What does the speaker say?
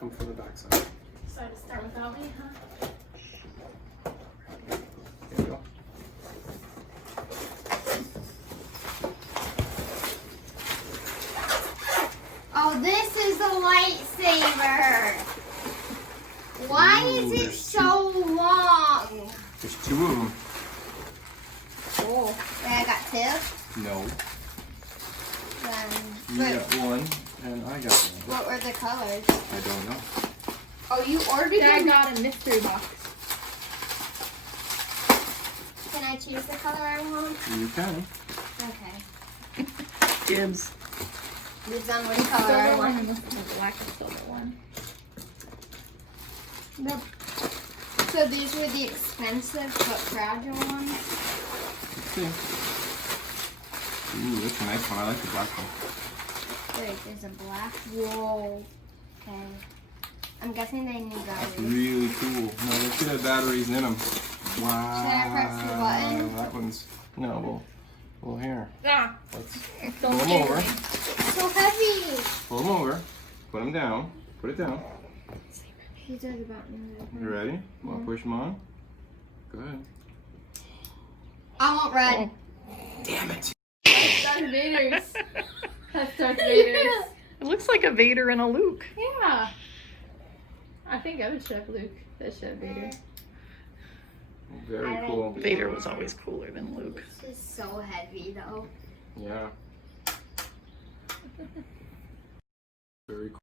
Come from the back side. So to start without me, huh? There you go. Oh, this is a lightsaber. Why Ooh, is it there's so long? There's two of them. Oh, I got two. No. Then, You got one, and I got one. what were the colors? I don't know. Oh, you ordered Dad them? got a mystery box. Can I choose the color I want? You can. Okay. Dibs. Depends on which color I Silver one want. and this is the black and silver one. Nope. So these were the expensive but fragile ones? Let's see. Ooh, that's a nice one. I like the black one. Wait, there's a black? Whoa. Okay. I'm guessing they need That's batteries. really cool. No, they should have batteries in them. Wow. Should I press the button? That one's, no, well here. Ah, Let's don't pull them get over. me. So heavy. Pull them over. Put them down. Put it down. He does about You ready? Want to push them on? Go ahead. I want red. Damn it. Darth Vader's. That's Darth Vader's. It looks like a Vader and a Luke. Yeah. I think I would should have Luke. That should have Vader. Very I like cool. Vader was always cooler than Luke. This is so heavy though. Yeah. Very cool.